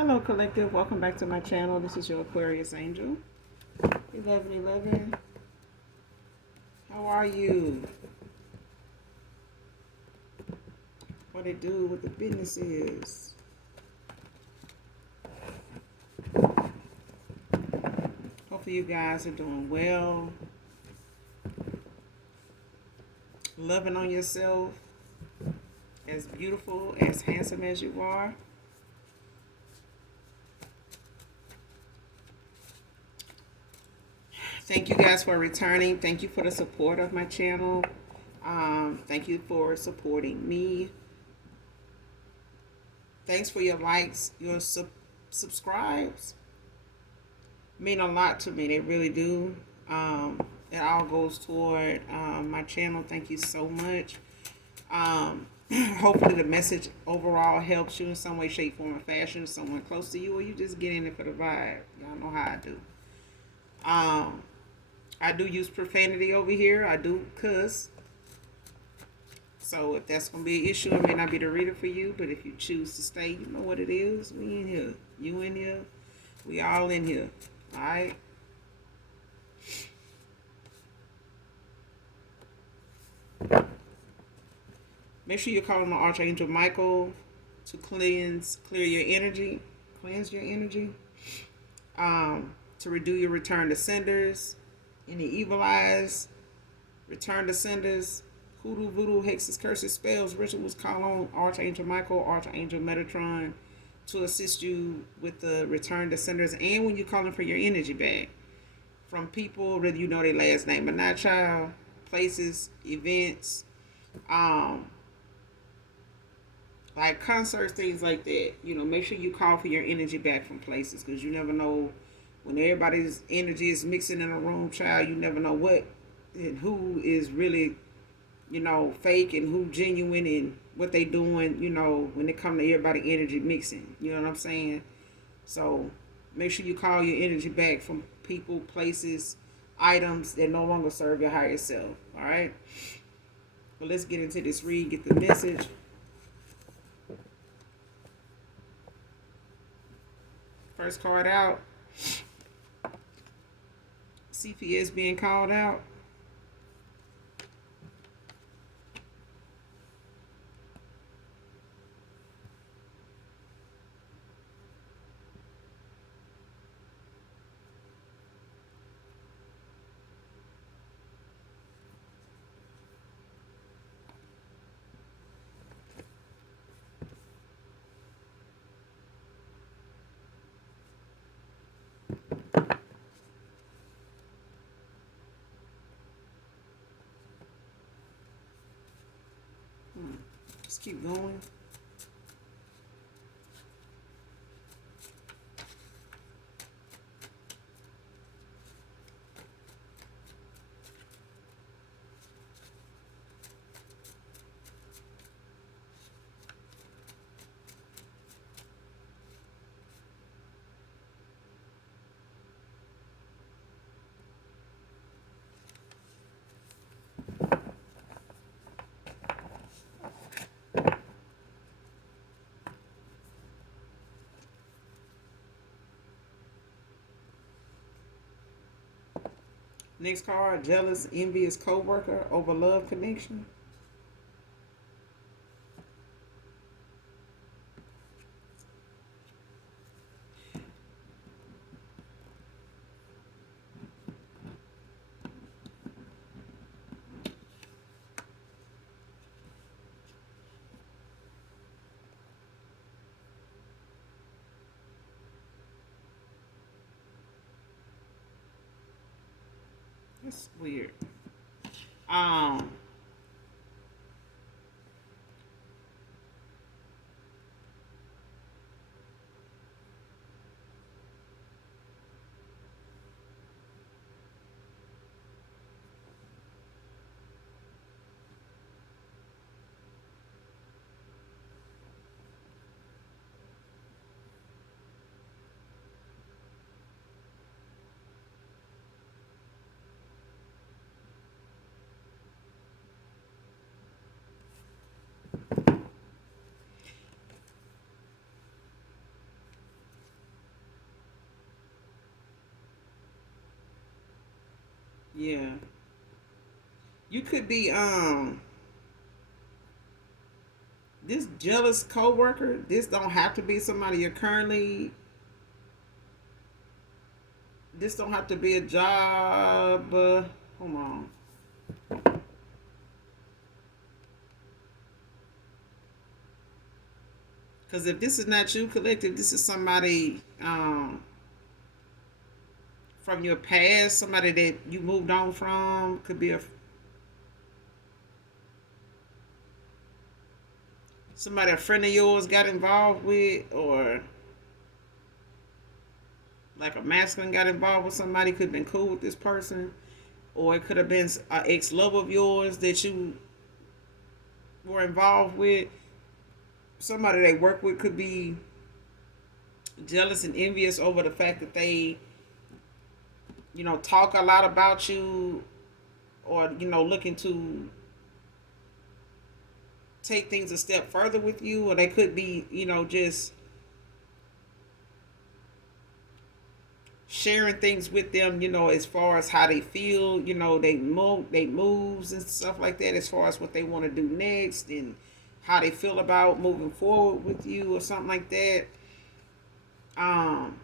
Hello, collective. Welcome back to my channel. This is your Aquarius Angel. 1111. How are you? What it do? What the business is? Hopefully you guys are doing well. Loving on yourself. As beautiful, as handsome as you are. Thank you guys for returning. Thank you for the support of my channel. Thank you for supporting me. Thanks for your likes, your subscribes. Mean a lot to me. They really do. It all goes toward my channel. Thank you so much. Hopefully the message overall helps you in some way, shape, form, or fashion. Someone close to you, or you just get in it for the vibe. Y'all know how I do. I do use profanity over here. I do cuss. So if that's going to be an issue, it may not be the reader for you. But if you choose to stay, you know what it is. We in here. You in here. We all in here. All right? Make sure you're calling on Archangel Michael to clear your energy. Cleanse your energy. To redo your return to senders. Any evil eyes. Return to senders. Hoodoo, voodoo, hexes, curses, spells, rituals. Call on Archangel Michael, Archangel Metatron to assist you with the return to senders and when you're calling for your energy back from people, whether you know their last name or not, child, places, events, like concerts, things like that. You know, make sure you call for your energy back from places because you never know when everybody's energy is mixing in a room, child. You never know what and who is really, fake and who genuine and what they doing, when it come to everybody energy mixing. You know what I'm saying? So make sure you call your energy back from people, places, items that no longer serve your higher self. All right? Well, let's get into this read, get the message. First card out. CPS being called out. Let's keep going. Next card, jealous, envious co-worker over love connection. That's weird. Um, Yeah. You could be this jealous coworker. This don't have to be somebody you're currently. This don't have to be a job. Hold on. Because if this is not you, collective, this is somebody from your past, somebody that you moved on from. Could be a somebody a friend of yours got involved with, or like a masculine got involved with somebody. Could have been cool with this person, or it could have been an ex love of yours that you were involved with. Somebody they work with could be jealous and envious over the fact that they, talk a lot about you, or looking to take things a step further with you, or they could be, just sharing things with them, as far as how they feel, they moves and stuff like that, as far as what they want to do next and how they feel about moving forward with you or something like that. Um,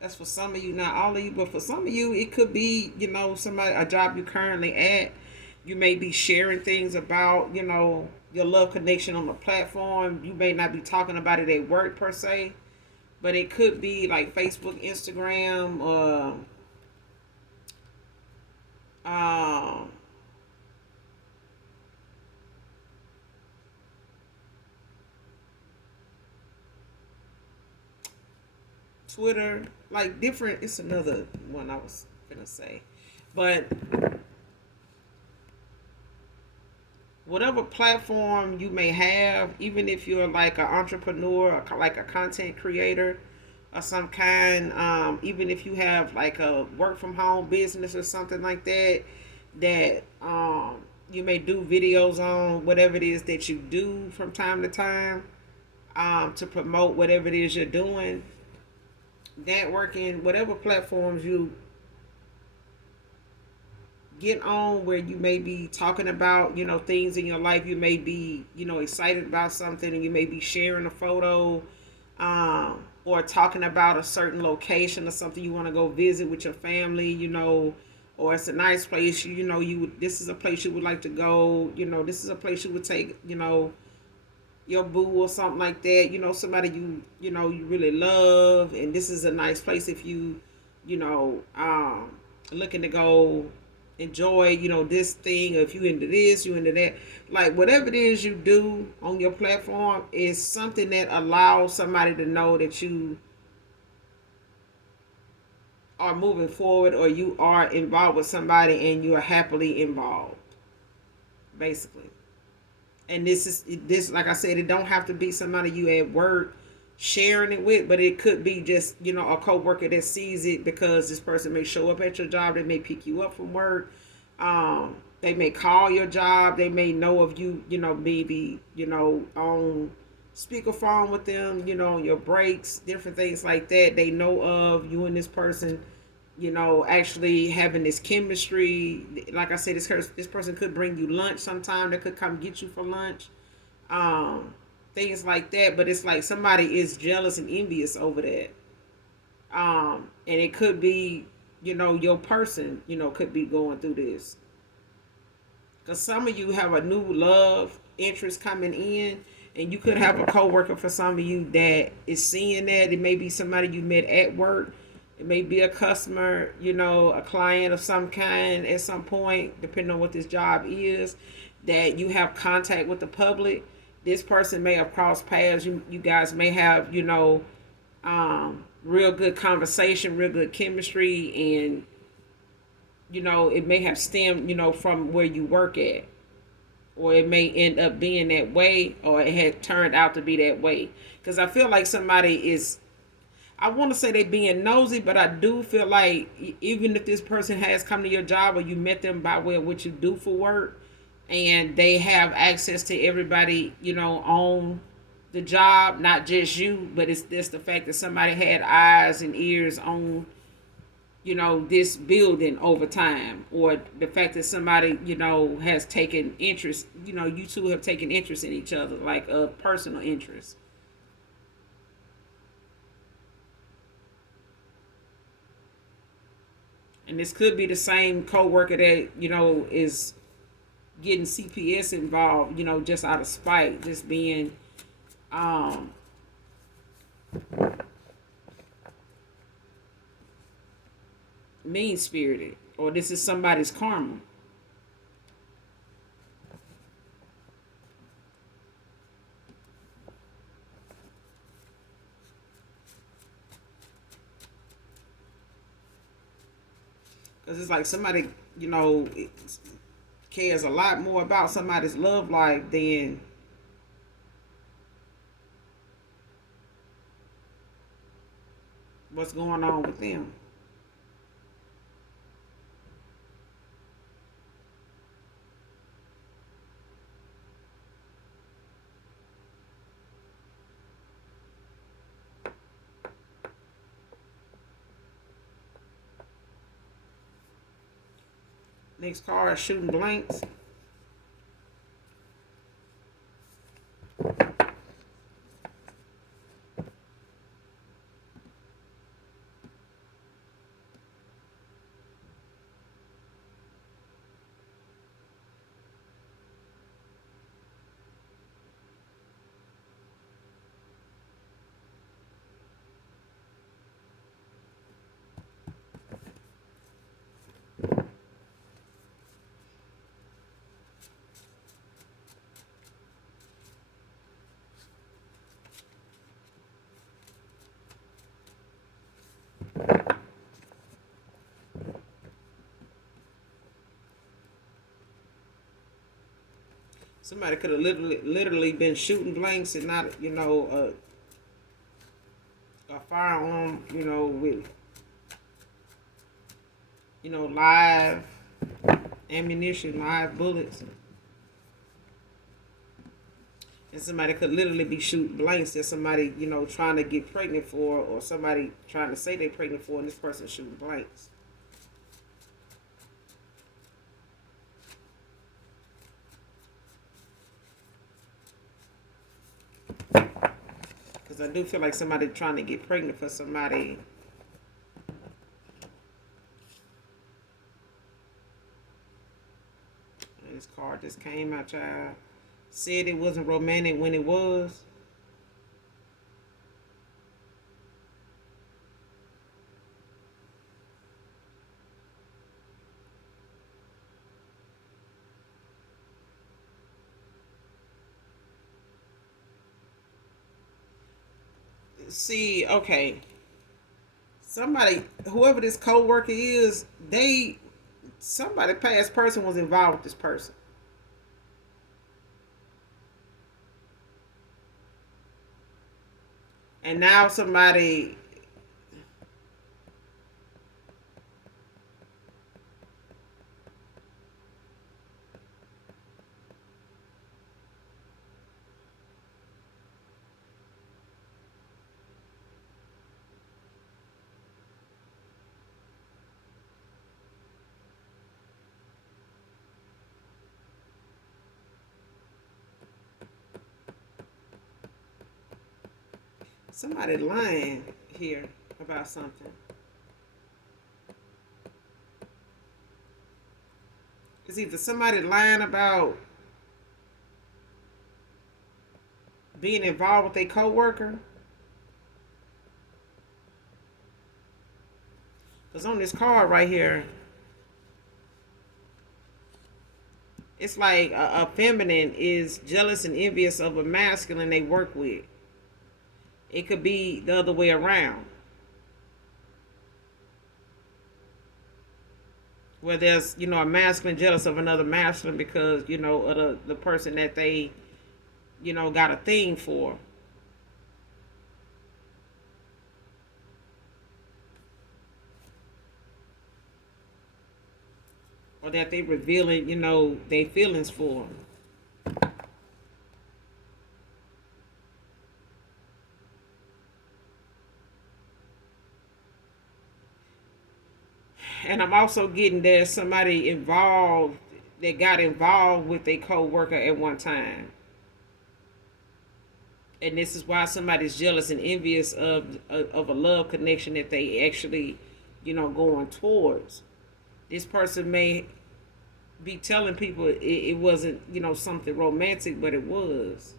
that's for some of you, not all of you, but for some of you, it could be, somebody a job you currently at. You may be sharing things about, your love connection on the platform. You may not be talking about it at work per se, but it could be like Facebook, Instagram, um, Twitter, like different. It's another one I was gonna say, but whatever platform you may have, even if you're like an entrepreneur or like a content creator of some kind, even if you have like a work from home business or something like that, that you may do videos on whatever it is that you do from time to time, to promote whatever it is you're doing, networking, whatever platforms you get on, where you may be talking about, things in your life. You may be, excited about something, and you may be sharing a photo, or talking about a certain location or something you want to go visit with your family, or it's a nice place, this is a place you would like to go, this is a place you would take, your boo or something like that, somebody you really love, and this is a nice place if looking to go enjoy, this thing, or if you into this, you into that. Like whatever it is you do on your platform is something that allows somebody to know that you are moving forward, or you are involved with somebody and you are happily involved, basically. And this, like I said, it don't have to be somebody you at work sharing it with, but it could be just, a coworker that sees it, because this person may show up at your job. They may pick you up from work. They may call your job. They may know of you, maybe, on speakerphone with them, on your breaks, different things like that. They know of you and this person, actually having this chemistry. Like I said, this person could bring you lunch sometime. They could come get you for lunch. Um, Things like that. But it's like somebody is jealous and envious over that. And it could be, your person, could be going through this. Because some of you have a new love interest coming in, and you could have a coworker for some of you that is seeing that. It may be somebody you met at work. It may be a customer, a client of some kind at some point, depending on what this job is, that you have contact with the public. This person may have crossed paths. You guys may have, real good conversation, real good chemistry, and it may have stemmed, from where you work at, or it may end up being that way, or it had turned out to be that way. Because I feel like somebody is, I want to say they being nosy, but I do feel like even if this person has come to your job, or you met them by way of what you do for work, and they have access to everybody, on the job, not just you, but it's this the fact that somebody had eyes and ears on, this building over time, or the fact that somebody, has taken interest, you two have taken interest in each other, like a personal interest. And this could be the same coworker that, is getting CPS involved, just out of spite, just being um mean spirited, or this is somebody's karma. Because it's like somebody, cares a lot more about somebody's love life than what's going on with them. Next card, shooting blanks. Somebody could have literally been shooting blanks and not, a firearm, with, live ammunition, live bullets. And somebody could literally be shooting blanks that somebody, trying to get pregnant for, or somebody trying to say they're pregnant for, and this person shooting blanks. Because I do feel like somebody trying to get pregnant for somebody. And this card just came out, child. Said it wasn't romantic when it was. See, okay. Somebody, whoever this co-worker is, somebody past person was involved with this person. And now somebody lying here about something. It's either somebody lying about being involved with a coworker. Because on this card right here, it's like a feminine is jealous and envious of a masculine they work with. It could be the other way around, where there's, a masculine jealous of another masculine because, of the person that they, got a thing for. or that they revealing, their feelings for. And I'm also getting there's somebody involved that got involved with a co-worker at one time. And this is why somebody's jealous and envious of a love connection that they actually, going towards. This person may be telling people it wasn't, something romantic, but it was.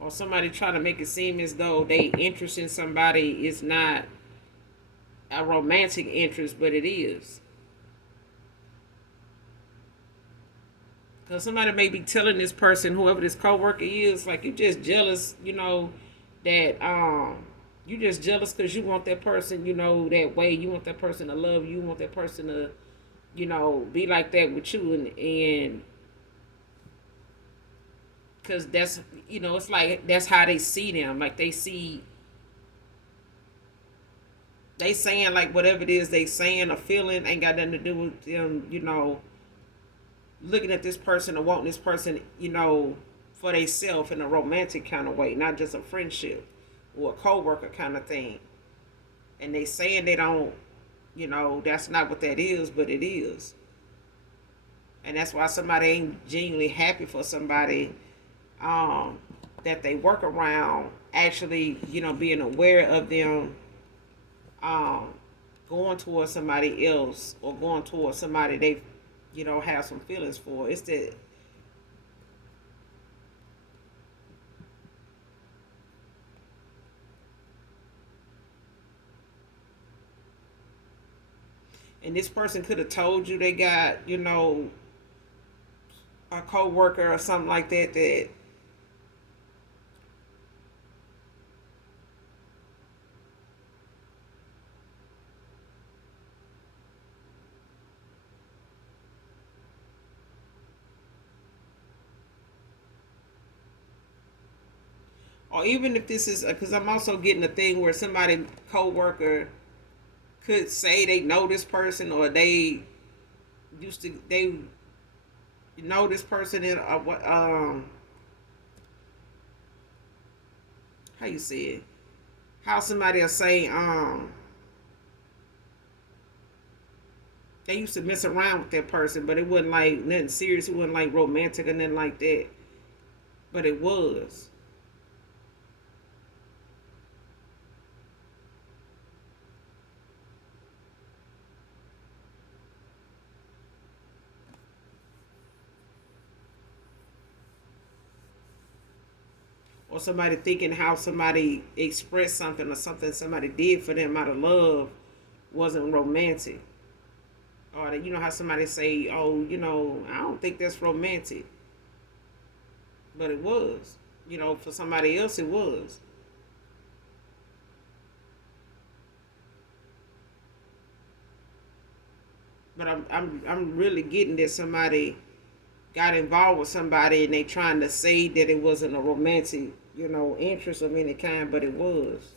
Or somebody trying to make it seem as though they interest in somebody is not a romantic interest, but it is. Because somebody may be telling this person, whoever this coworker is, like, you just jealous, that you just jealous because you want that person, that way. You want that person to love you. You want that person to, be like that with you, and because that's, it's like that's how they see them. Like they saying like whatever it is they saying or feeling ain't got nothing to do with them, looking at this person or wanting this person, for themselves in a romantic kind of way, not just a friendship or a co-worker kind of thing. And they saying they don't, that's not what that is, but it is. And that's why somebody ain't genuinely happy for somebody um, that they work around actually, being aware of them um, going towards somebody else or going towards somebody they, have some feelings for. It's that. And this person could have told you they got, a co-worker or something like that, or even if this is, because I'm also getting a thing where somebody co-worker could say they know this person, or they know this person in what how you say it, how somebody will say they used to mess around with that person, but it wasn't like nothing serious. It wasn't like romantic or nothing like that, but it was. Or somebody thinking how somebody expressed something or something somebody did for them out of love wasn't romantic. Or that, how somebody say, oh, I don't think that's romantic, but it was. For somebody else it was. But I'm really getting that somebody got involved with somebody and they trying to say that it wasn't a romantic, interest of any kind, but it was.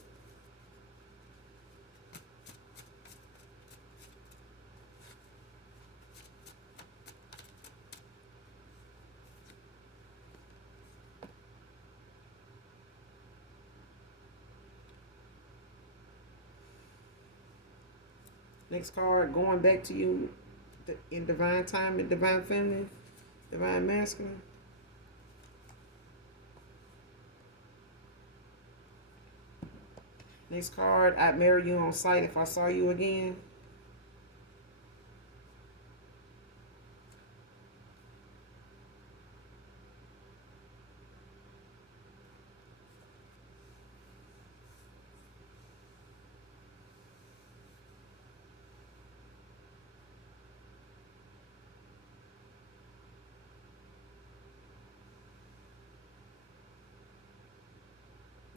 Next card, going back to you in divine time and divine feminine, divine masculine. Next card, I'd marry you on sight if I saw you again.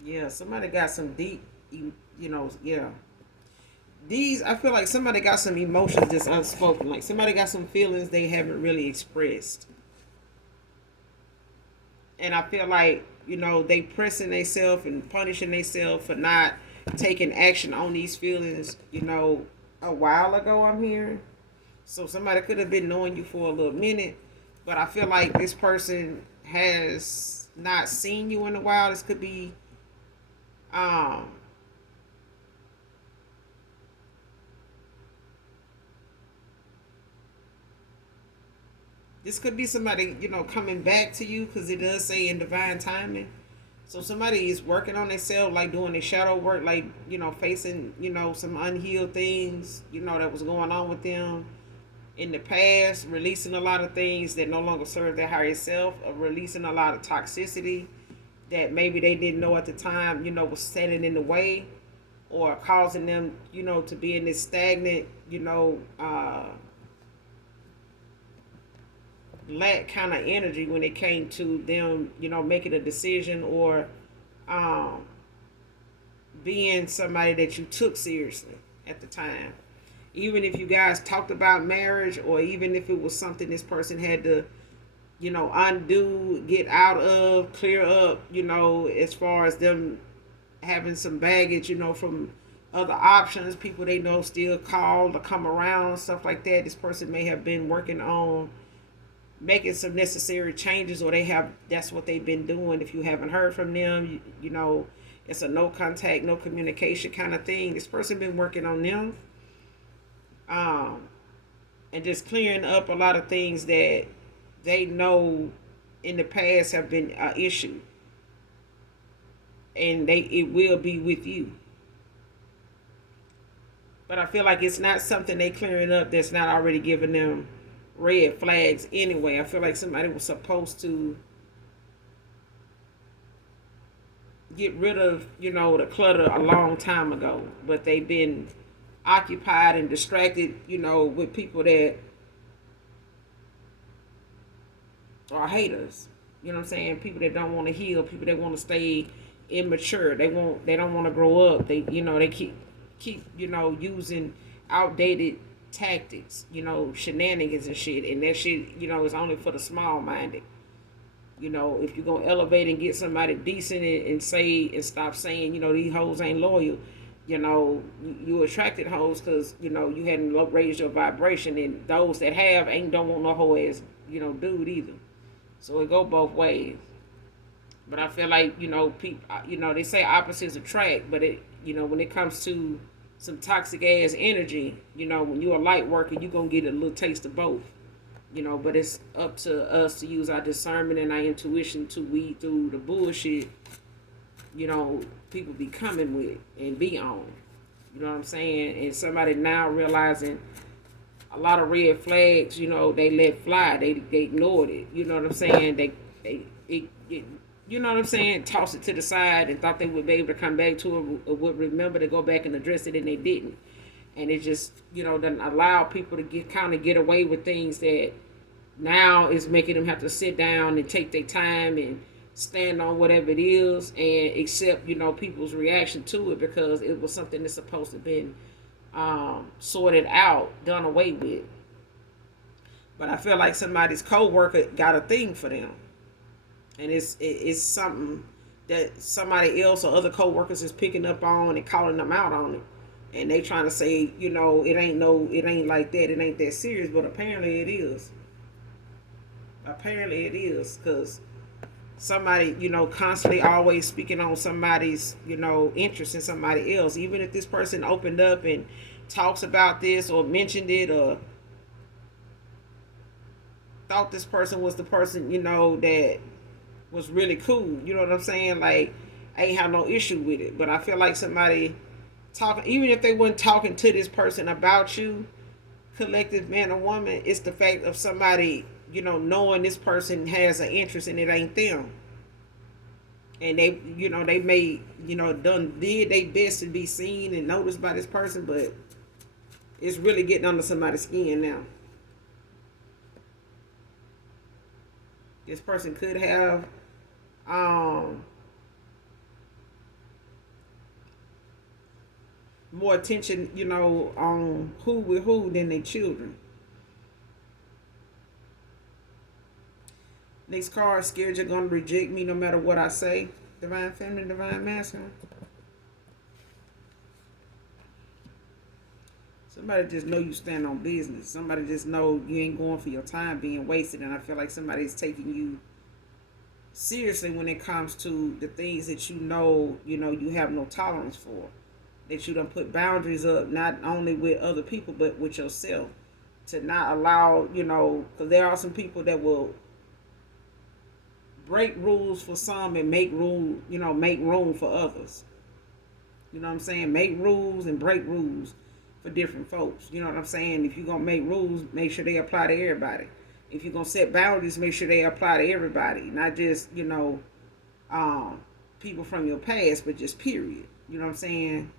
Yeah, somebody got some deep, yeah. these, I feel like somebody got some emotions that's unspoken. Like somebody got some feelings they haven't really expressed. And I feel like, they pressing themselves and punishing themselves for not taking action on these feelings, a while ago, I'm hearing. So somebody could have been knowing you for a little minute, but I feel like this person has not seen you in a while. This could be um this could be somebody, coming back to you, because it does say in divine timing. So somebody is working on themselves, like doing their shadow work, like, facing, some unhealed things, that was going on with them in the past, releasing a lot of things that no longer serve their higher self, or releasing a lot of toxicity that maybe they didn't know at the time, was standing in the way, or causing them, to be in this stagnant, lack kind of energy when it came to them, making a decision, or um, being somebody that you took seriously at the time. Even if you guys talked about marriage, or even if it was something this person had to, undo, get out of, clear up, as far as them having some baggage, from other options, people they know still call to come around, stuff like that. This person may have been working on making some necessary changes, or that's what they've been doing. If you haven't heard from them, it's a no contact, no communication kind of thing. This person been working on them, um, and just clearing up a lot of things that they know in the past have been an issue, and it will be with you. But I feel like it's not something they clearing up that's not already giving them red flags anyway. I feel like somebody was supposed to get rid of, the clutter a long time ago, but they've been occupied and distracted, with people that are haters. You know what I'm saying? People that don't want to heal, people that want to stay immature. They don't want to grow up. They keep using outdated tactics, shenanigans and shit, and that shit, is only for the small minded. If you're gonna elevate and get somebody decent, and say and stop saying, these hoes ain't loyal, you attracted hoes because you hadn't raised your vibration, and those that have ain't don't want no hoe ass dude either. So it go both ways. But I feel like people, they say opposites attract, but when it comes to some toxic ass energy, when you're a light worker, you're gonna get a little taste of both. But it's up to us to use our discernment and our intuition to weed through the bullshit, people be coming with and be on. You know what I'm saying? And somebody now realizing a lot of red flags, they let fly. They ignored it. You know what I'm saying? It you know what I'm saying? Toss it to the side and thought they would be able to come back to it, or would remember to go back and address it, and they didn't. And it just, doesn't allow people to get away with things that now is making them have to sit down and take their time and stand on whatever it is, and accept, people's reaction to it, because it was something that's supposed to have been sorted out, done away with. But I feel like somebody's co-worker got a thing for them, and it's something that somebody else or other co-workers is picking up on and calling them out on it, and they trying to say, it ain't like that, it ain't that serious, but apparently it is. Apparently it is, because somebody, constantly always speaking on somebody's, interest in somebody else. Even if this person opened up and talks about this, or mentioned it, or thought this person was the person, that was really cool. You know what I'm saying? Like, I ain't have no issue with it. But I feel like somebody talking, even if they weren't talking to this person about you, collective man or woman, it's the fact of somebody, knowing this person has an interest and it ain't them. And they may, did their best to be seen and noticed by this person, but it's really getting under somebody's skin now. This person could have um more attention, on who with who than their children. Next card, scared you're gonna reject me no matter what I say. Divine feminine, divine masculine. Somebody just know you stand on business. Somebody just know you ain't going for your time being wasted. And I feel like somebody's taking you seriously when it comes to the things that you have no tolerance for. That you don't put boundaries up, not only with other people, but with yourself. To not allow, because there are some people that will break rules for some and make room for others. You know what I'm saying? Make rules and break rules for different folks. You know what I'm saying? If you're going to make rules, make sure they apply to everybody. If you're going to set boundaries, make sure they apply to everybody. Not just, people from your past, but just period. You know what I'm saying?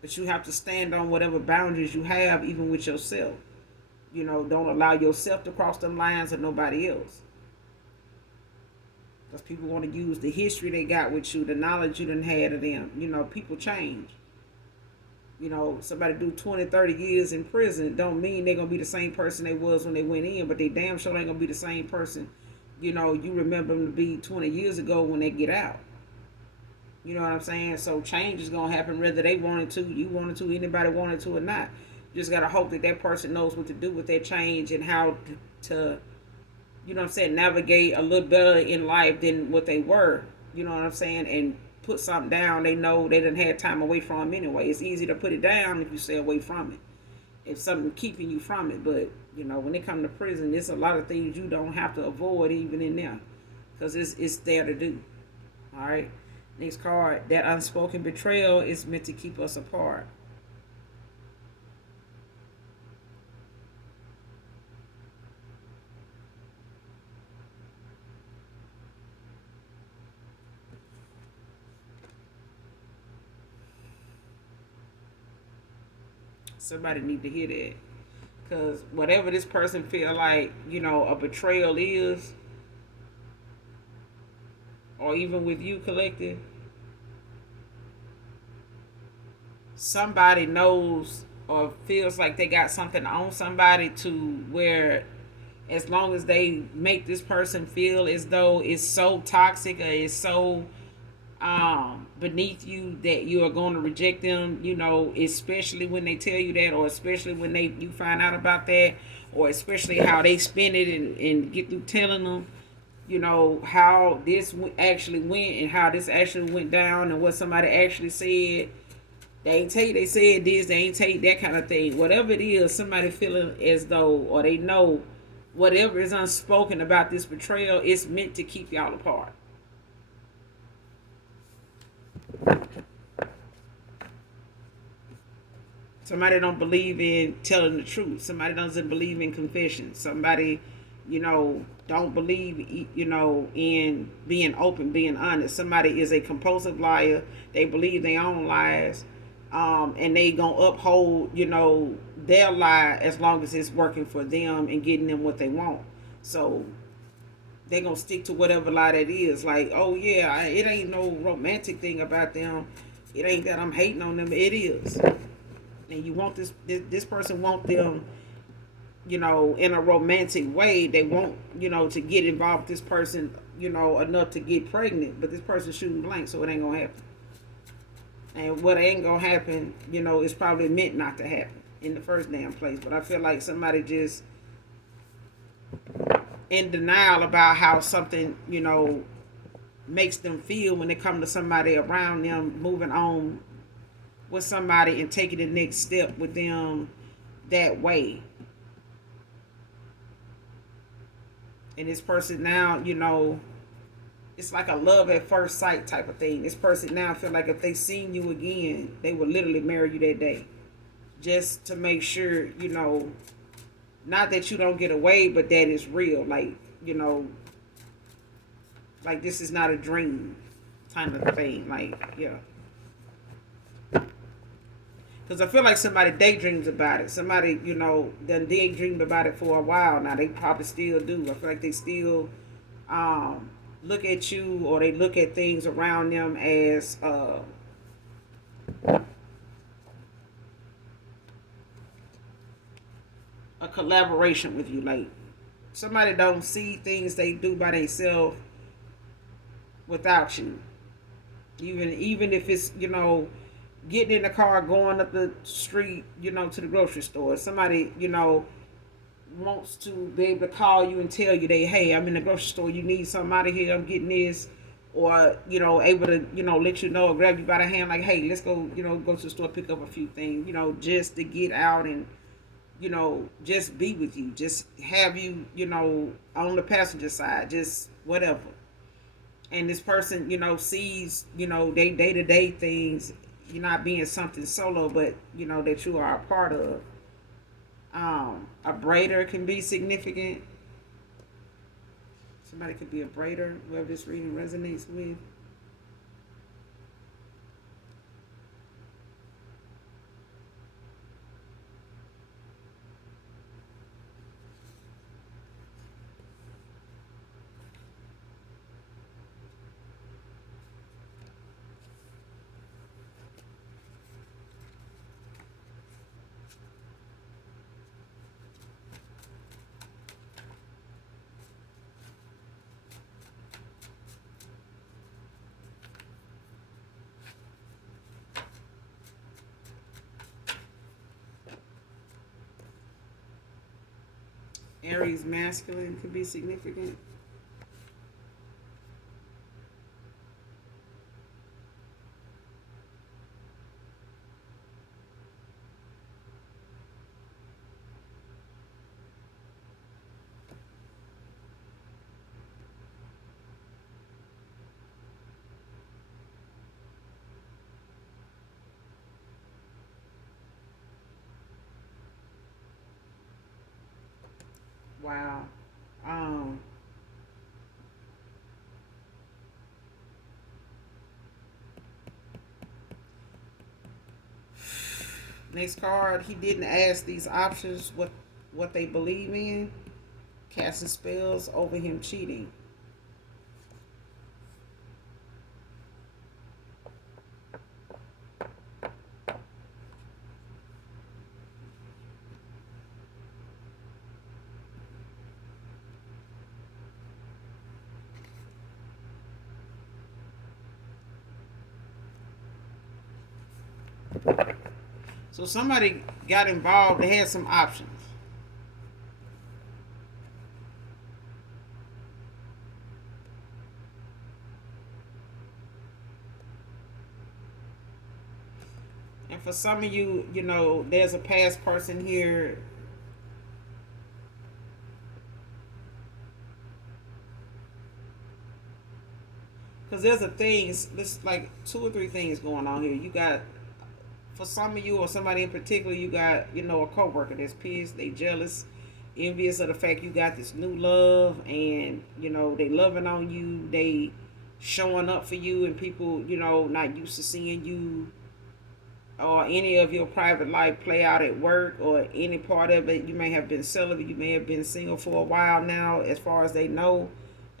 But you have to stand on whatever boundaries you have, even with yourself. Don't allow yourself to cross them lines or nobody else. Because people want to use the history they got with you, the knowledge you done had of them. People change. Somebody do 20, 30 years in prison don't mean they're going to be the same person they was when they went in, but they damn sure ain't going to be the same person, you remember them to be 20 years ago when they get out. You know what I'm saying? So change is going to happen whether they wanted to, you wanted to, anybody wanted to or not. You just got to hope that that person knows what to do with that change and how to navigate a little better in life than what they were. You know what I'm saying? And put something down they know they done had time away from anyway. It's easy to put it down if you stay away from it. If something keeping you from it. But, when it comes to prison, there's a lot of things you don't have to avoid even in there. Because it's there to do. All right? Next card. That unspoken betrayal is meant to keep us apart. Somebody need to hear that. Because whatever this person feel like, a betrayal is, or even with you, collective, somebody knows or feels like they got something on somebody to where as long as they make this person feel as though it's so toxic or it's so beneath you that you are going to reject them, especially when they tell you that, or especially when you find out about that, or especially how they spin it and get through telling them, how this actually went and how this actually went down and what somebody actually said. They ain't tell you they said this, they ain't tell you that kind of thing. Whatever it is, somebody feeling as though, or they know whatever is unspoken about this betrayal, it's meant to keep y'all apart. Somebody don't believe in telling the truth. Somebody doesn't believe in confession. Somebody, don't believe, in being open, being honest. Somebody is a compulsive liar. They believe their own lies. And they gonna uphold, their lie as long as it's working for them and getting them what they want. So they gonna stick to whatever lie that is. Like, oh yeah, it ain't no romantic thing about them. It ain't that I'm hating on them. It is. And you want this person want them, in a romantic way. They want, to get involved with this person, enough to get pregnant. But this person's shooting blank, so it ain't gonna happen. And what ain't gonna happen, is probably meant not to happen in the first damn place. But I feel like somebody just in denial about how something, makes them feel when they come to somebody around them, moving on with somebody and taking the next step with them that way. And this person now, it's like a love at first sight type of thing. This person now feel like if they seen you again, they would literally marry you that day. Just to make sure, not that you don't get away, but that is real. Like, like this is not a dream kind of thing. Like, yeah. Because I feel like somebody daydreams about it. Somebody, done daydreamed about it for a while now. They probably still do. I feel like they still look at you, or they look at things around them as collaboration with you. Like somebody don't see things they do by themselves without you. Even if it's getting in the car, going up the street, to the grocery store. Somebody wants to be able to call you and tell you they, hey, I'm in the grocery store. You need something out of here. I'm getting this. Or, able to, let you know or grab you by the hand like, hey, let's go, go to the store, pick up a few things, just to get out and, just be with you. Just have you, on the passenger side, just whatever. And this person, sees, they day-to-day things, you're not being something solo, but, that you are a part of. A braider can be significant. Somebody could be a braider, whoever this reading resonates with. Aries masculine could be significant. Wow. Um, Next card, he didn't ask these options what they believe in. Casting spells over him cheating. So somebody got involved. They had some options. And for some of you, there's a past person here. Because there's a things, there's like two or three things going on here. You got, for some of you or somebody in particular, you got, a coworker that's pissed, they jealous, envious of the fact you got this new love, and, they loving on you, they showing up for you, and people, not used to seeing you or any of your private life play out at work or any part of it. You may have been celibate, you may have been single for a while now, as far as they know,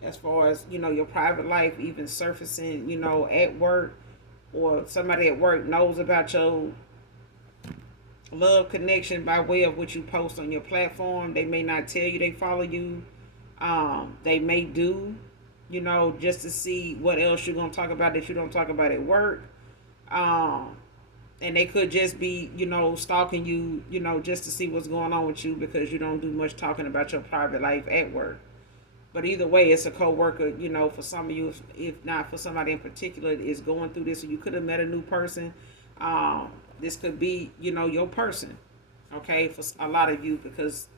as far as, your private life even surfacing, at work, or somebody at work knows about your love connection by way of what you post on your platform. They may not tell you they follow you. They may do, just to see what else you're going to talk about that you don't talk about at work. And they could just be, stalking you, just to see what's going on with you because you don't do much talking about your private life at work. But either way, it's a co-worker, for some of you, if not for somebody in particular, is going through this. So you could have met a new person. This could be, your person, okay, for a lot of you, because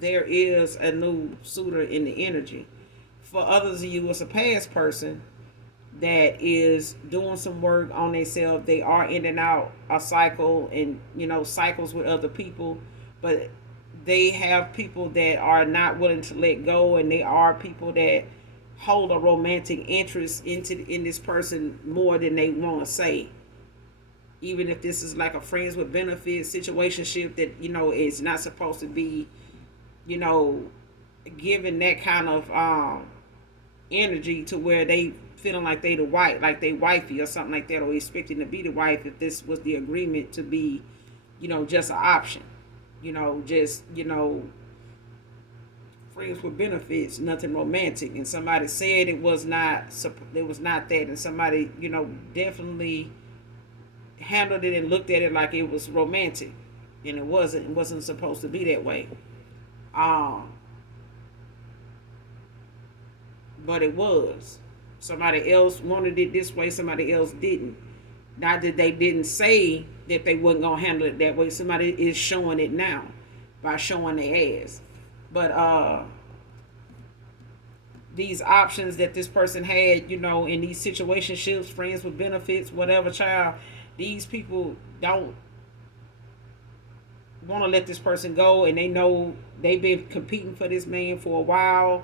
there is a new suitor in the energy. For others of you, it's a past person that is doing some work on themselves. They are in and out a cycle and, cycles with other people, but they have people that are not willing to let go, and they are people that hold a romantic interest in this person more than they want to say. Even if this is like a friends with benefits situationship that, is not supposed to be, given that kind of energy to where they feeling like they the wife, like they wifey or something like that, or expecting to be the wife if this was the agreement to be, just an option. Just, friends with benefits, nothing romantic. And somebody said it was not that, and somebody, definitely handled it and looked at it like it was romantic, and it wasn't supposed to be that way. Um, but it was. Somebody else wanted it this way, somebody else didn't. Not that they didn't say that they wasn't gonna handle it that way. Somebody is showing it now by showing their ass. But these options that this person had, in these situationships, friends with benefits, whatever, child, these people don't want to let this person go, and they know they've been competing for this man for a while.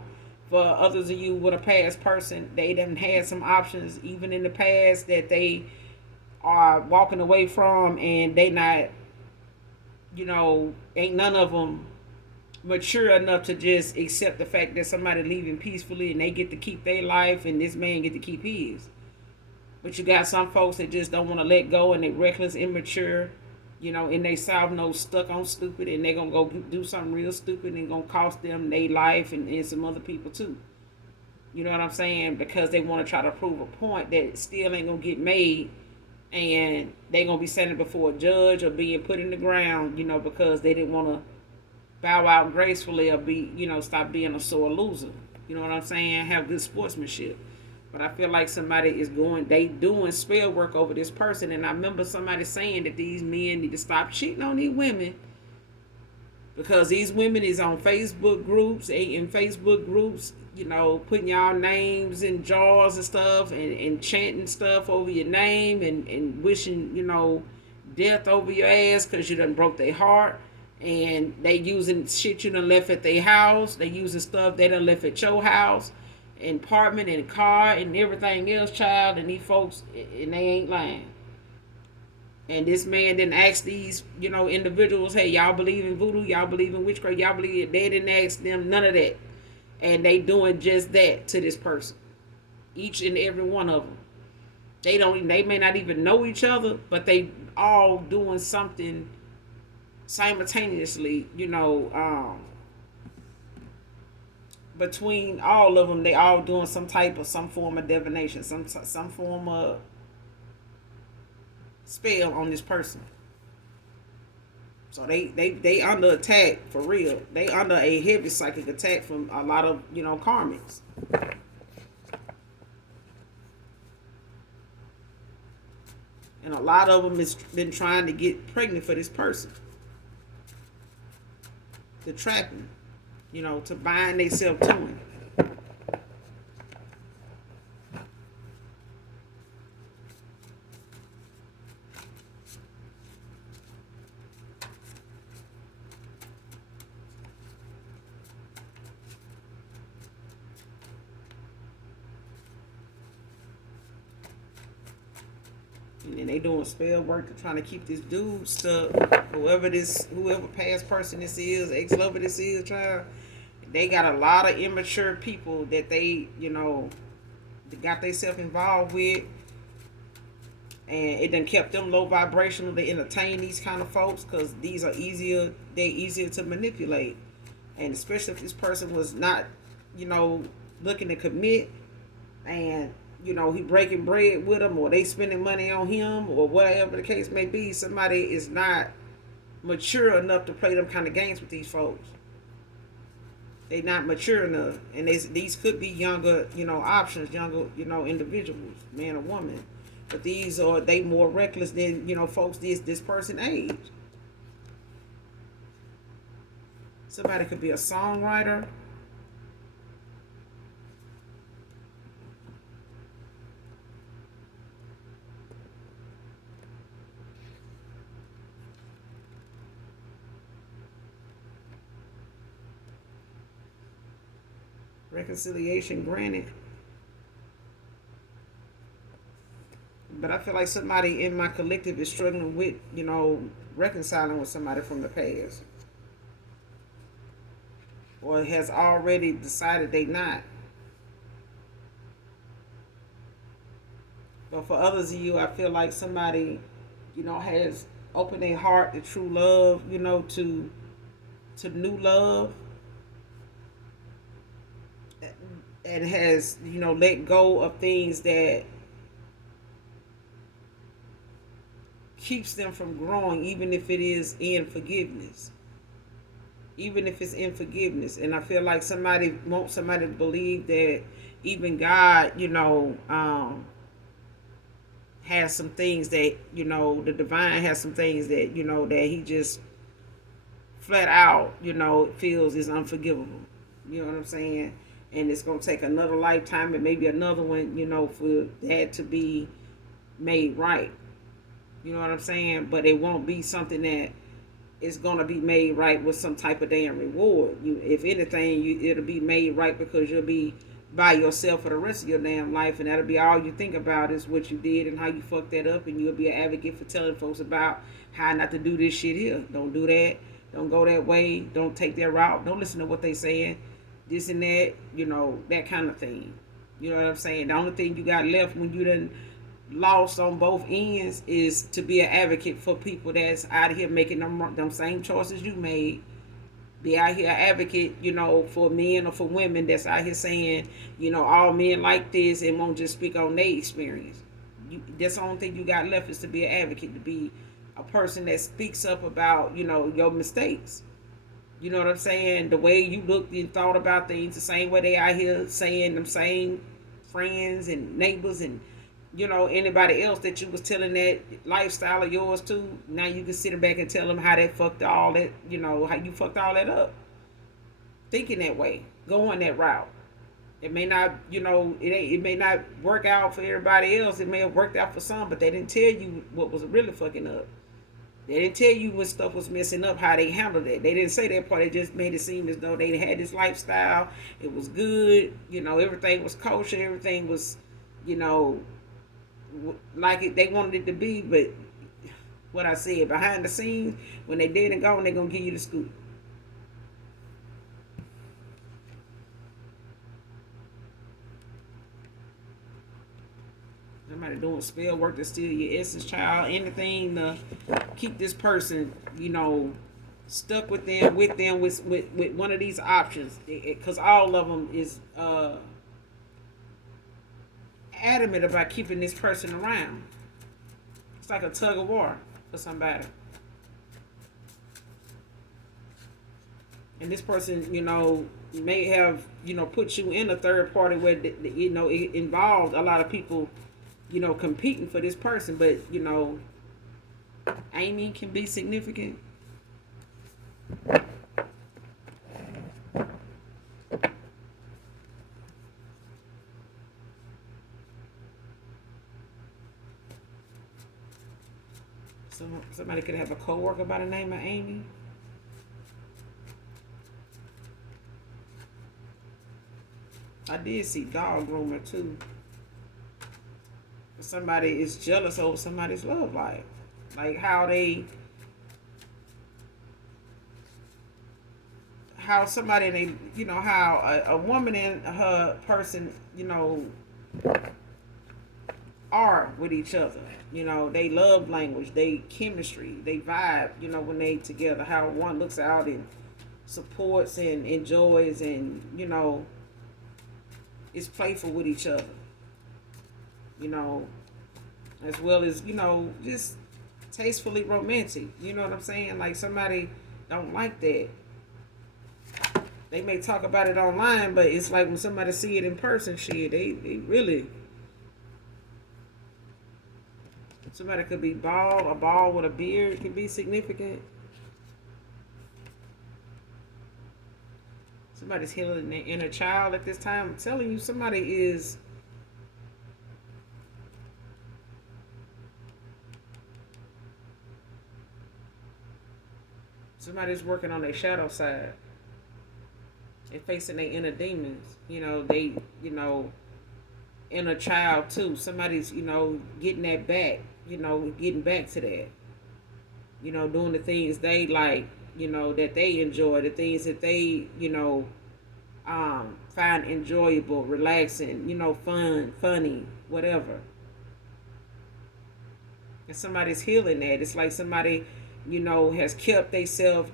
For others of you with a past person, they done had some options even in the past that they are walking away from, and they not, ain't none of them mature enough to just accept the fact that somebody leaving peacefully and they get to keep their life and this man get to keep his. But you got some folks that just don't want to let go, and they reckless, immature, in they south nose stuck on stupid, and they gonna go do something real stupid and gonna cost them their life and some other people too. You know what I'm saying? Because they want to try to prove a point that still ain't gonna get made, and they gonna be standing before a judge or being put in the ground, because they didn't want to bow out gracefully or stop being a sore loser. You know what I'm saying? Have good sportsmanship. But I feel like somebody they doing spell work over this person. And I remember somebody saying that these men need to stop cheating on these women, because these women is on Facebook groups, in Facebook groups, putting y'all names in jars and stuff, and chanting stuff over your name, and wishing, death over your ass because you done broke their heart. And they using shit you done left at their house. They using stuff they done left at your house, and apartment and car and everything else, child. And these folks, and they ain't lying. And this man didn't ask these, individuals, hey, y'all believe in voodoo? Y'all believe in witchcraft? Y'all believe it? They didn't ask them none of that. And they doing just that to this person. Each and every one of them. They may not even know each other, but they all doing something simultaneously, between all of them. They all doing some form of divination, some form of spell on this person. So they under attack for real. They under a heavy psychic attack from a lot of karmics. And a lot of them has been trying to get pregnant for this person, to trap him, to bind themselves to him. And then they doing spell work to trying to keep this dude stuck. Whoever past person this is, ex-lover this is, child. They got a lot of immature people that they, got themselves involved with. And it done kept them low vibrational to entertain these kind of folks, because they're easier to manipulate. And especially if this person was not, looking to commit, and he breaking bread with them, or they spending money on him, or whatever the case may be. Somebody is not mature enough to play them kind of games with these folks. They not mature enough, and these could be younger, options, younger, individuals, man or woman. But they more reckless than folks this person age. Somebody could be a songwriter. Reconciliation granted. But I feel like somebody in my collective is struggling with, reconciling with somebody from the past. Or has already decided they not. But for others of you, I feel like somebody, has opened their heart to true love, to to new love and has, let go of things that keeps them from growing, even if it is in forgiveness. Even if it's in forgiveness. And I feel like somebody wants somebody to believe that even God, has some things that, the divine has some things that, that he just flat out, feels is unforgivable. You know what I'm saying? And it's going to take another lifetime and maybe another one, for that to be made right. You know what I'm saying? But it won't be something that is going to be made right with some type of damn reward. If anything, it'll be made right because you'll be by yourself for the rest of your damn life, and that'll be all you think about is what you did and how you fucked that up, and you'll be an advocate for telling folks about how not to do this shit here. Don't do that. Don't go that way. Don't take that route. Don't listen to what they saying. This and that, that kind of thing. You know what I'm saying? The only thing you got left when you done lost on both ends is to be an advocate for people that's out of here making them same choices you made. Be out here advocate, for men or for women that's out here saying, all men like this and won't just speak on their experience. That's the only thing you got left is to be an advocate, to be a person that speaks up about, your mistakes. You know what I'm saying? The way you looked and thought about things, the same way they out here saying them same friends and neighbors and anybody else that you was telling that lifestyle of yours to. Now you can sit back and tell them how they fucked all that, how you fucked all that up. Thinking that way, going that route. It may not, it may not work out for everybody else. It may have worked out for some, but they didn't tell you what was really fucking up. They didn't tell you when stuff was messing up, how they handled it. They didn't say that part. They just made it seem as though they had this lifestyle. It was good. Everything was kosher. Everything was, like they wanted it to be. But what I said, behind the scenes, when they dead and gone, they're going to give you the scoop. Somebody doing spell work to steal your essence, child. Anything to keep this person, stuck with them with one of these options. Because all of them is adamant about keeping this person around. It's like a tug of war for somebody. And this person, may have, put you in a third party where, it involved a lot of people, competing for this person. But, Amy can be significant. Somebody could have a coworker by the name of Amy. I did see dog groomer too. Somebody is jealous over somebody's love life. Like how somebody, how a woman and her person, are with each other. They love language, they chemistry, they vibe, when they together, how one looks out and supports and enjoys and, is playful with each other. As well as, just tastefully romantic. You know what I'm saying? Like somebody don't like that. They may talk about it online, but it's like when somebody see it in person, shit, they really. Somebody could be bald, a bald with a beard can be significant. Somebody's healing their inner child at this time. I'm telling you, somebody's working on their shadow side. They're facing their inner demons. They, inner child too. Somebody's, getting that back. Getting back to that. Doing the things they like, that they enjoy, the things that they, find enjoyable, relaxing, fun, funny, whatever. And somebody's healing that. It's like somebody, has kept themselves,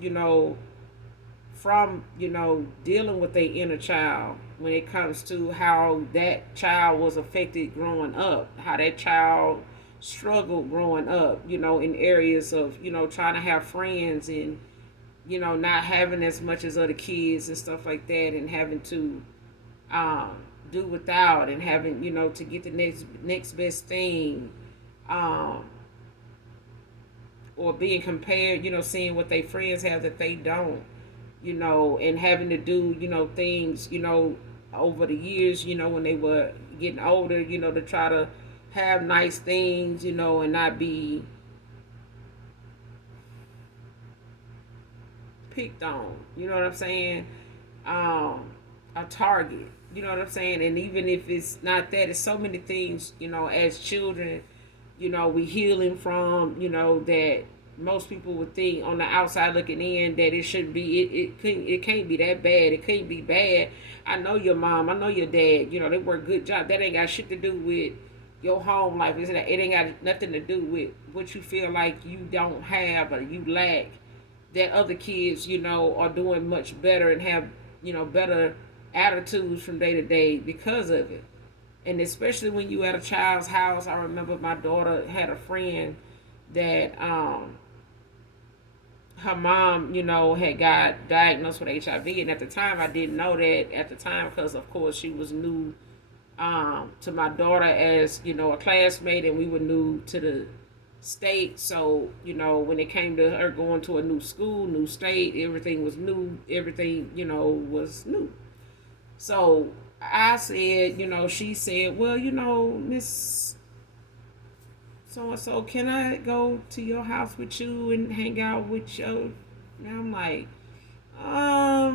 from, dealing with their inner child when it comes to how that child was affected growing up, how that child struggled growing up, in areas of, trying to have friends and, not having as much as other kids and stuff like that, and having to um, do without, and having, to get the next best thing, um, or being compared, seeing what their friends have that they don't, and having to do, things, over the years, when they were getting older, to try to have nice things, and not be picked on. You know what I'm saying? A target. You know what I'm saying? And even if it's not that, it's so many things, as children, we healing from, that most people would think on the outside looking in that it shouldn't be, it can't be that bad. It can't be bad. I know your mom, I know your dad, they work good job. That ain't got shit to do with your home life. It ain't got nothing to do with what you feel like you don't have or you lack, that other kids, are doing much better and have, better attitudes from day to day because of it. And especially when you at a child's house. I remember my daughter had a friend that her mom, had got diagnosed with HIV, and at the time I didn't know that at the time because of course she was new to my daughter as, a classmate, and we were new to the state. So, when it came to her going to a new school, new state, everything was new. Everything, was new. So I said, she said, well, Miss so and so, can I go to your house with you and hang out with you? And I'm like, I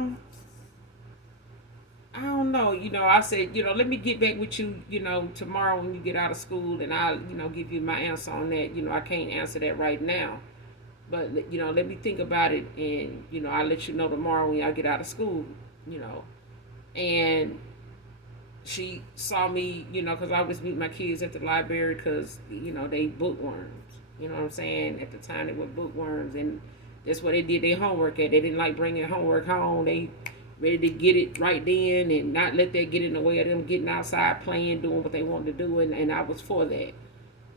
don't know. I said, let me get back with you, tomorrow when you get out of school, and I'll, give you my answer on that. I can't answer that right now. But, let me think about it, and, I'll let you know tomorrow when y'all get out of school, you know. And she saw me, because I always meet my kids at the library because, they bookworms. You know what I'm saying? At the time, they were bookworms, and that's what they did their homework at. They didn't like bringing homework home. They ready to get it right then and not let that get in the way of them getting outside, playing, doing what they wanted to do. And I was for that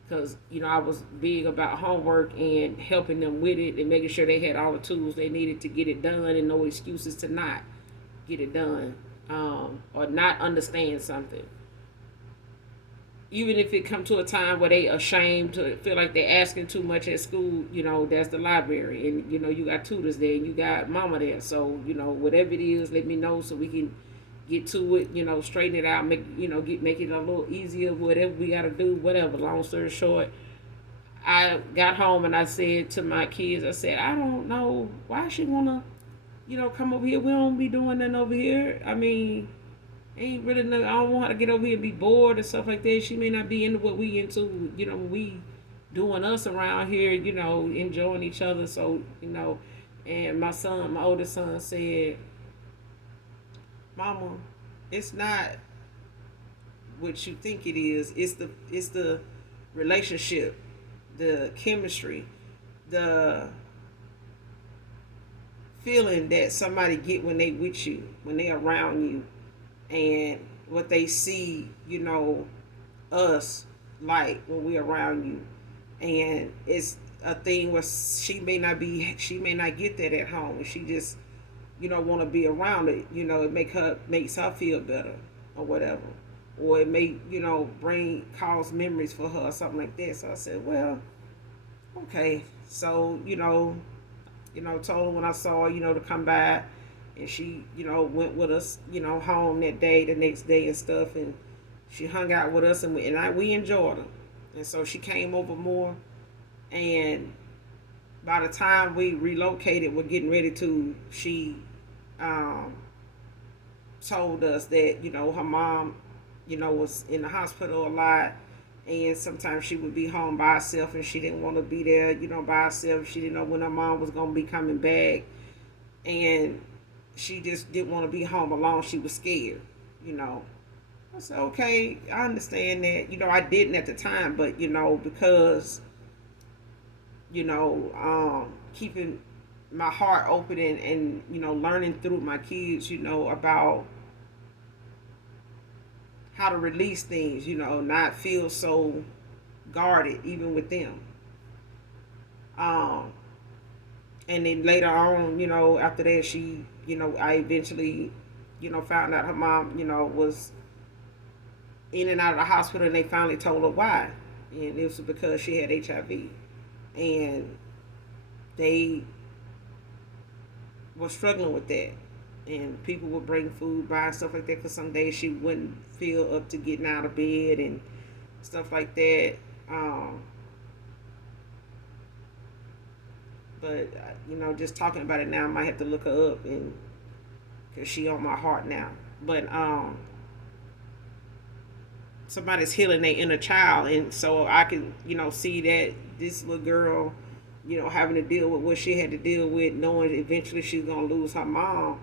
because, I was big about homework and helping them with it and making sure they had all the tools they needed to get it done, and no excuses to not get it done, or not understand something. Even if it come to a time where they ashamed to feel like they're asking too much at school, that's the library, and you got tutors there, and you got mama there. So whatever it is, let me know so we can get to it. Straighten it out, make it a little easier. Whatever we gotta do, whatever. Long story short, I got home and I said to my kids, I said, I don't know why she wanna, come over here. We don't be doing nothing over here. I mean, ain't really no, I don't want her to get over here and be bored and stuff like that. She may not be into what we into, we doing us around here, enjoying each other. So, and my oldest son said, Mama, it's not what you think it is. It's the relationship, the chemistry, the feeling that somebody get when they with you, when they around you, and what they see, us like when we around you. And it's a thing where she may not get that at home, and she just, want to be around it. It makes her feel better or whatever. Or it may, cause memories for her or something like that. So I said, well, okay. So, told her when I saw her, to come by, and she, went with us, home that day, the next day and stuff, and she hung out with us, and we enjoyed her. And so she came over more, and by the time we relocated, we're getting ready to, she told us that, her mom, was in the hospital a lot, and sometimes she would be home by herself, and she didn't want to be there, by herself. She didn't know when her mom was going to be coming back, and she just didn't want to be home alone. She was scared, I said, okay, I understand that. I didn't at the time, but, because, keeping my heart open and learning through my kids, about how to release things, not feel so guarded even with them. Um, and then later on, after that, I eventually, found out her mom, was in and out of the hospital, and they finally told her why, and it was because she had HIV, and they were struggling with that, and people would bring food by and stuff like that. Because some days she wouldn't feel up to getting out of bed and stuff like that. Um, but just talking about it now, I might have to look her up, and because she on my heart now. But somebody's healing their inner child, and so I can see that this little girl, having to deal with what she had to deal with, knowing eventually she's gonna lose her mom,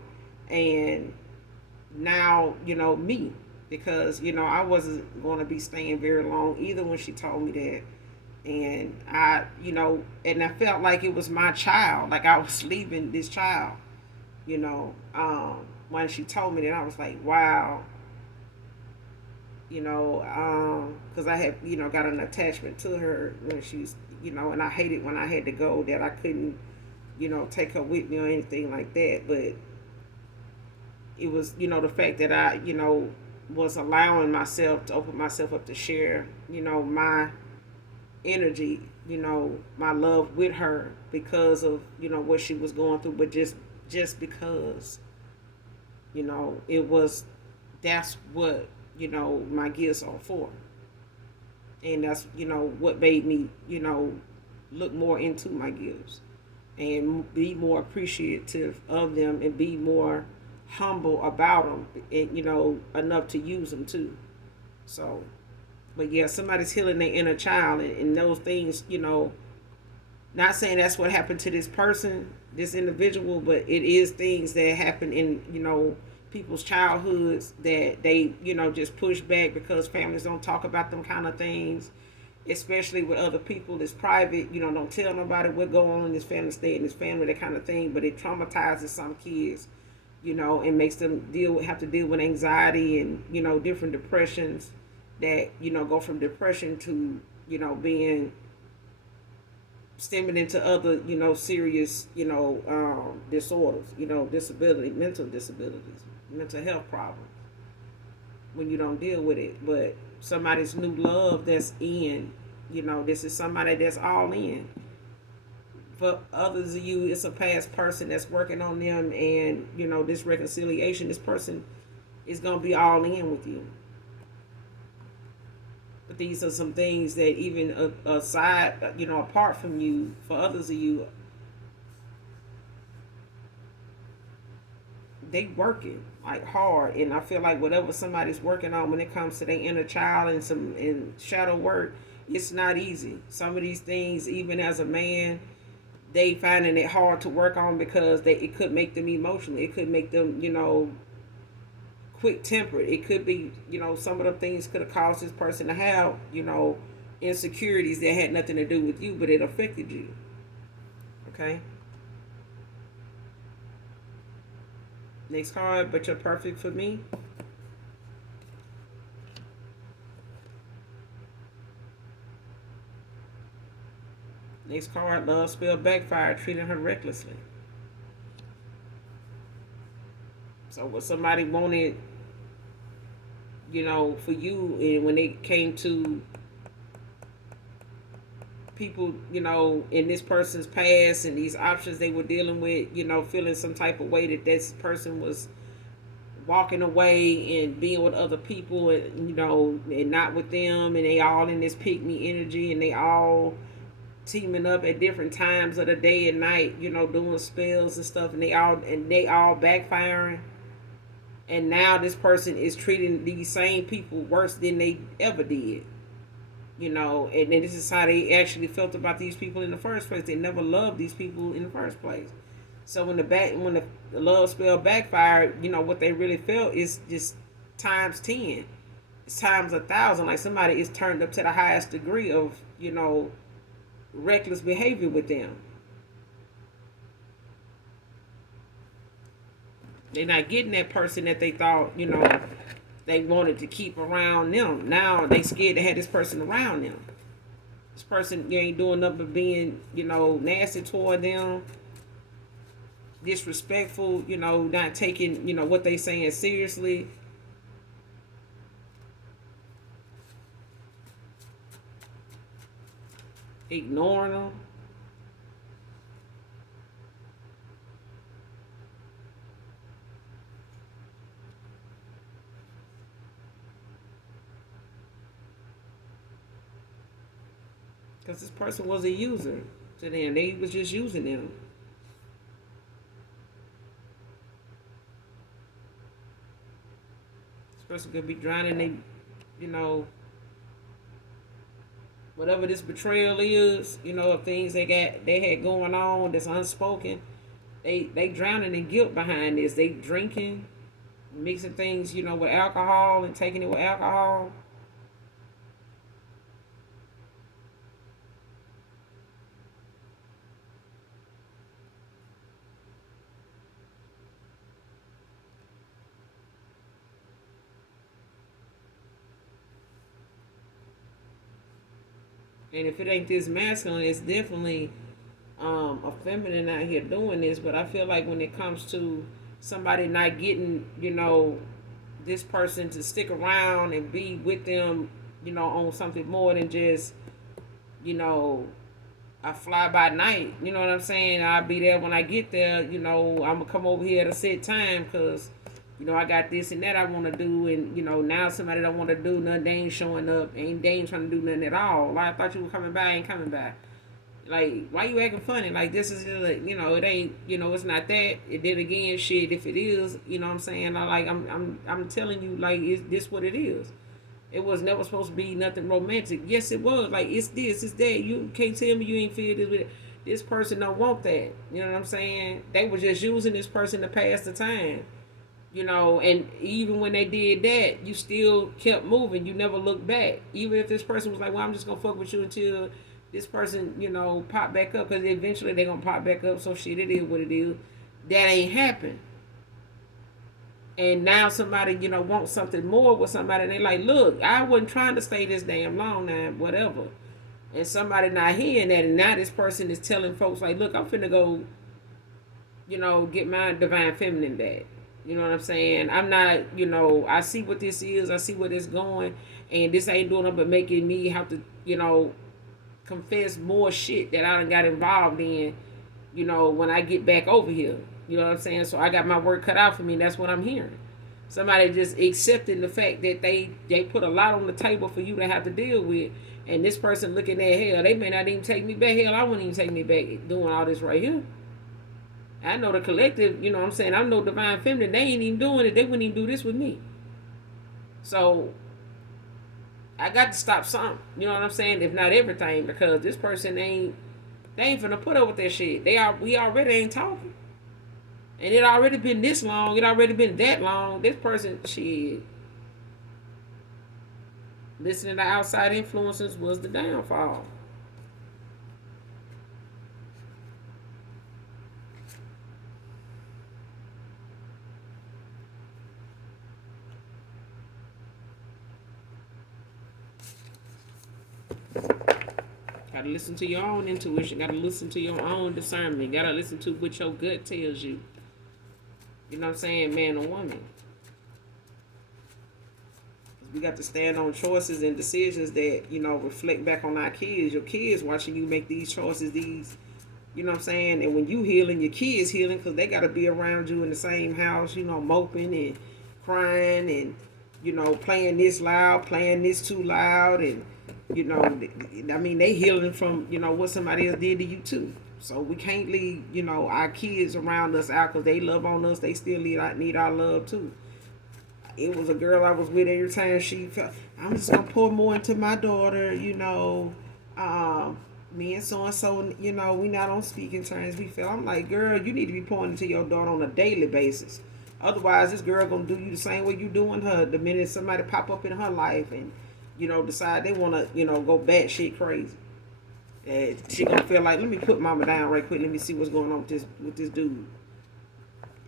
and now me, because I wasn't going to be staying very long either when she told me that. And I felt like it was my child, like I was leaving this child, when she told me that. I was like, wow, because I had got an attachment to her when she's, and I hated when I had to go, that I couldn't take her with me or anything like that. But it was the fact that I was allowing myself to open myself up to share my energy, my love with her, because of what she was going through. But just because it was, that's what my gifts are for. And that's what made me look more into my gifts and be more appreciative of them, and be more humble about them, and enough to use them too. So, but yeah, somebody's healing their inner child, and those things, not saying that's what happened to this person, this individual, but it is things that happen in people's childhoods, that they just push back because families don't talk about them kind of things, especially with other people. It's private, don't tell nobody what going on in this family, stay in this family, that kind of thing. But it traumatizes some kids, and makes them have to deal with anxiety and different depressions that go from depression to being stemming into other serious disorders, disability, mental disabilities, mental health problems, when you don't deal with it. But somebody's new love that's in, this is somebody that's all in. For others of you, it's a past person that's working on them, and this reconciliation, this person is gonna be all in with you. But these are some things that even aside, apart from you, for others of you, they working like hard. And I feel like whatever somebody's working on when it comes to their inner child and some in shadow work, it's not easy. Some of these things, even as a man, they finding it hard to work on, because it could make them emotional. It could make them, quick tempered. It could be, some of the things could have caused this person to have, insecurities that had nothing to do with you, but it affected you. Okay. Next card, but you're perfect for me. Next card, love spell backfire, treating her recklessly. So what somebody wanted, for you, and when it came to people, in this person's past and these options they were dealing with, feeling some type of way that this person was walking away and being with other people, and and not with them, and they all in this pick me energy, and they all teaming up at different times of the day and night, doing spells and stuff, and they all backfiring. And now this person is treating these same people worse than they ever did. And then this is how they actually felt about these people in the first place. They never loved these people in the first place. So when the love spell backfired, what they really felt is just times 10. It's times 1,000. Like somebody is turned up to the highest degree of, reckless behavior with them. They're not getting that person that they thought, they wanted to keep around them. Now they scared to have this person around them. This person ain't doing nothing but being, nasty toward them, disrespectful, not taking, what they saying seriously. Ignoring them. Because this person was a user to them. They was just using them. This person could be drowning in, whatever this betrayal is, of things they had going on that's unspoken. They drowning in guilt behind this. They drinking, mixing things, with alcohol and taking it with alcohol. And if it ain't this masculine, it's definitely a feminine out here doing this. But I feel like when it comes to somebody not getting, this person to stick around and be with them, on something more than just, I fly by night. You know what I'm saying? I'll be there when I get there. I'm going to come over here at a set time because, I got this and that I want to do. And, now somebody don't want to do nothing. They ain't showing up. They ain't trying to do nothing at all. Like, I thought you were coming by. Ain't coming by. Like, why you acting funny? Like, this is, it ain't, it's not that. And then again, shit, if it is, what I'm saying? I'm telling you, like, is this what it is? It was never supposed to be nothing romantic. Yes, it was. Like, it's this, it's that. You can't tell me you ain't feel this with it. This person don't want that. You know what I'm saying? They were just using this person to pass the time. And even when they did that, you still kept moving. You never looked back. Even if this person was like, well, I'm just going to fuck with you until this person, pop back up. Because eventually they're going to pop back up. So shit, it is what it is. That ain't happened. And now somebody, wants something more with somebody. And they like, look, I wasn't trying to stay this damn long now, whatever. And somebody not hearing that. And now this person is telling folks like, look, I'm finna go, get my divine feminine back. You know what I'm saying? I'm not, I see what this is. I see where it's going. And this ain't doing nothing but making me have to, confess more shit that I done got involved in, when I get back over here. You know what I'm saying? So I got my work cut out for me. That's what I'm hearing. Somebody just accepting the fact that they put a lot on the table for you to have to deal with. And this person looking at, hell, they may not even take me back. Hell, I wouldn't even take me back doing all this right here. I know the collective, what I'm saying? I know divine feminine. They ain't even doing it. They wouldn't even do this with me. So I got to stop something. You know what I'm saying? If not everything, because this person they ain't finna put up with that shit. We already ain't talking. And it already been this long. It already been that long. This person, shit. Listening to outside influences was the downfall. Gotta listen to your own intuition. Gotta listen to your own discernment. Gotta listen to what your gut tells you. You know what I'm saying? Man or woman. We got to stand on choices and decisions that, reflect back on our kids. Your kids watching you make these choices, you know what I'm saying? And when you healing, your kids healing because they got to be around you in the same house, moping and crying and, playing this loud, playing this too loud. And, they healing from, what somebody else did to you too. So we can't leave, our kids around us out because they love on us. They still need our love too. It was a girl I was with every time she felt, I'm just going to pour more into my daughter, me and so, we not on speaking terms. We feel, I'm like, girl, you need to be pouring into your daughter on a daily basis. Otherwise, this girl going to do you the same way you doing her the minute somebody pop up in her life and, decide they want to, go batshit crazy. And she going to feel like, let me put mama down right quick. Let me see what's going on with this dude.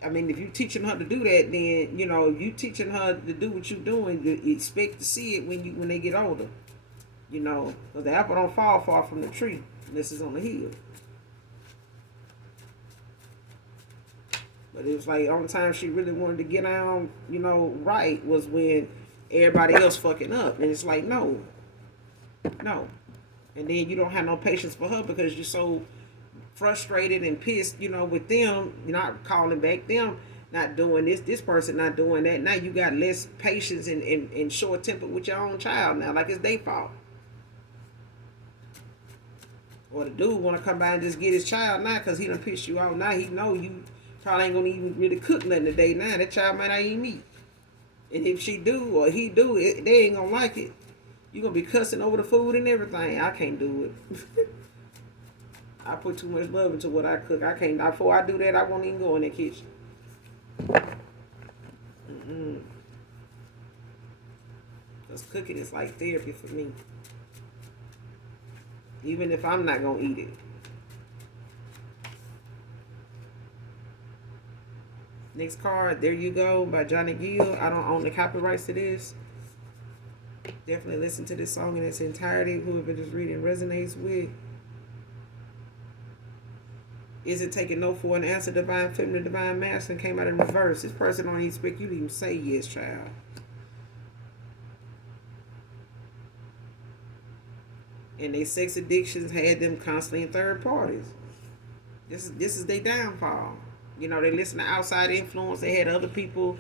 I mean, if you teaching her to do that, then if you teaching her to do what you're doing, you expect to see it when they get older. Because the apple don't fall far from the tree unless it's on the hill. But it was like the only time she really wanted to get down, right was when everybody else fucking up, and it's like no, no, and then you don't have no patience for her because you're so frustrated and pissed, with them not calling back, them not doing this person not doing that. Now you got less patience and short temper with your own child now, like it's their fault. Or the dude want to come by and just get his child now because he done pissed you off. Now he know you probably ain't gonna even really cook nothing today. Now that child might not even eat. And if she do or he do it, they ain't gonna like it. You gonna be cussing over the food and everything. I can't do it. I put too much love into what I cook. I can't. Before I do that, I won't even go in the kitchen. Cause cooking is like therapy for me. Even if I'm not gonna eat it. Next card, There You Go by Johnny Gill. I don't own the copyrights to this. Definitely listen to this song in its entirety. Whoever just reading resonates with. Is it taking no for an answer? Divine feminine, divine masculine came out in reverse. This person don't even expect you to even say yes, child. And their sex addictions had them constantly in third parties. This is their downfall. They listen to outside influence. They had other people,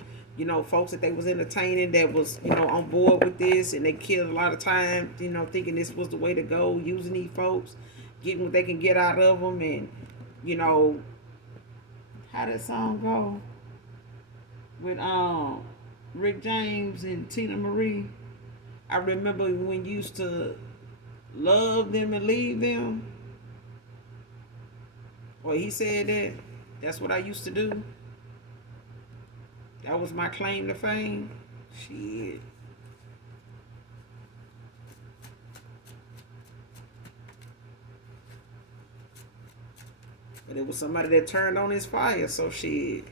folks that they was entertaining that was, on board with this, and they killed a lot of time, thinking this was the way to go, using these folks, getting what they can get out of them, and how that song go with Rick James and Tina Marie. I remember when you used to love them and leave them. Or he said that. That's what I used to do. That was my claim to fame. Shit. But it was somebody that turned on his fire, so shit.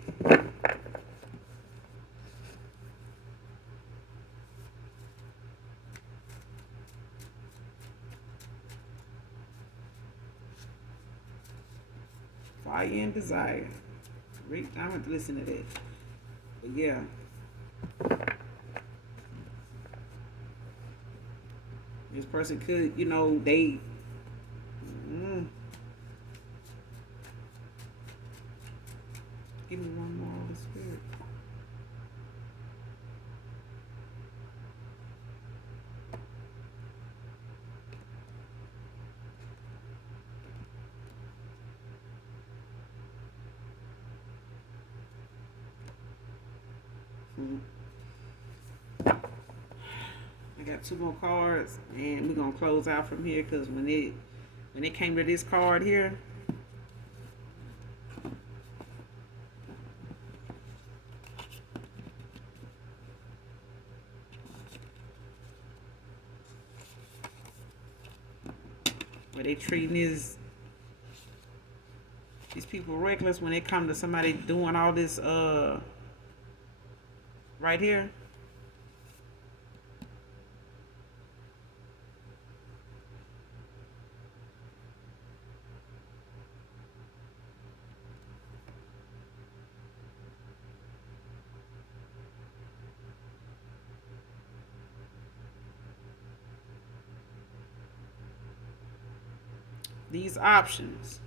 Fire and Desire. I'm gonna have to listen to that. But yeah. This person could, they give me one more of the Spirit. I got two more cards, and we're gonna close out from here because when it came to this card here, where they treating these people reckless when it come to somebody doing all this right here. These options.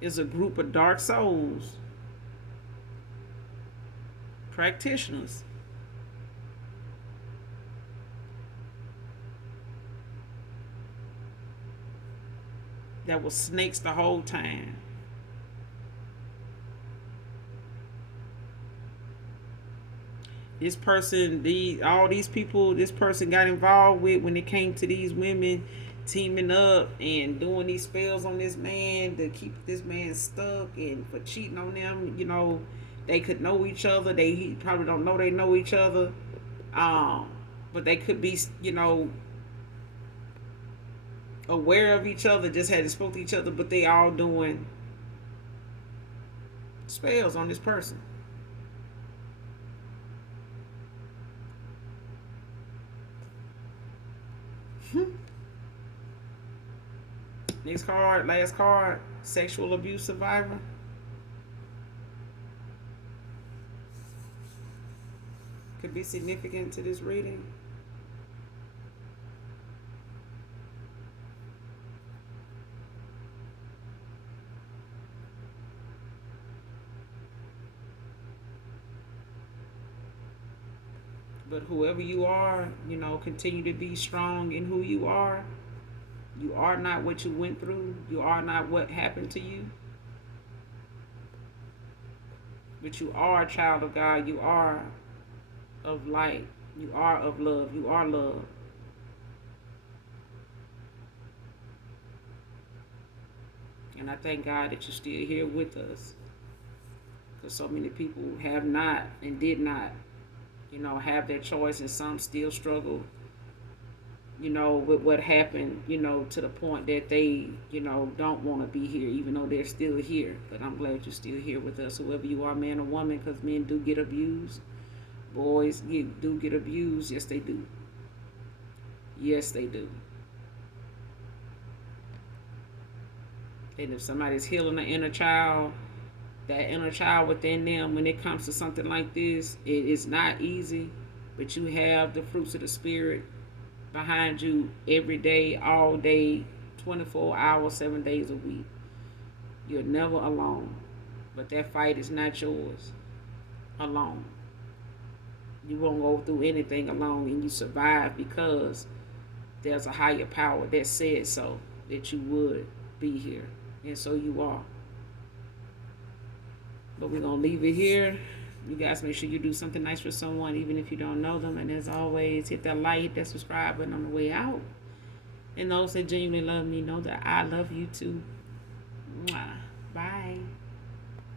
Is a group of dark souls, practitioners, that was snakes the whole time. This person, all these people, this person got involved with when it came to these women teaming up and doing these spells on this man to keep this man stuck and for cheating on them, They could know each other. They probably don't know they know each other. Um, but they could be, aware of each other, just hadn't spoke to each other, but they all doing spells on this person. Next card, last card, sexual abuse survivor. Could be significant to this reading. But whoever you are, continue to be strong in who you are. You are not what you went through. You are not what happened to you. But you are a child of God. You are of light. You are of love. You are love. And I thank God that you're still here with us. Because so many people have not and did not, have their choice, and some still struggle, with what happened, to the point that they, don't want to be here, even though they're still here. But I'm glad you're still here with us, whoever you are, man or woman, because men do get abused. Boys do get abused. Yes, they do. Yes, they do. And if somebody's healing an inner child, that inner child within them, when it comes to something like this, it is not easy. But you have the fruits of the Spirit behind you every day, all day, 24 hours, 7 days a week. You're never alone. But that fight is not yours alone. You won't go through anything alone, and you survive because there's a higher power that said so, that you would be here. And so you are. But we're going to leave it here. You guys make sure you do something nice for someone, even if you don't know them. And as always, hit that like, hit that subscribe button on the way out. And those that genuinely love me know that I love you too. Mwah. Bye.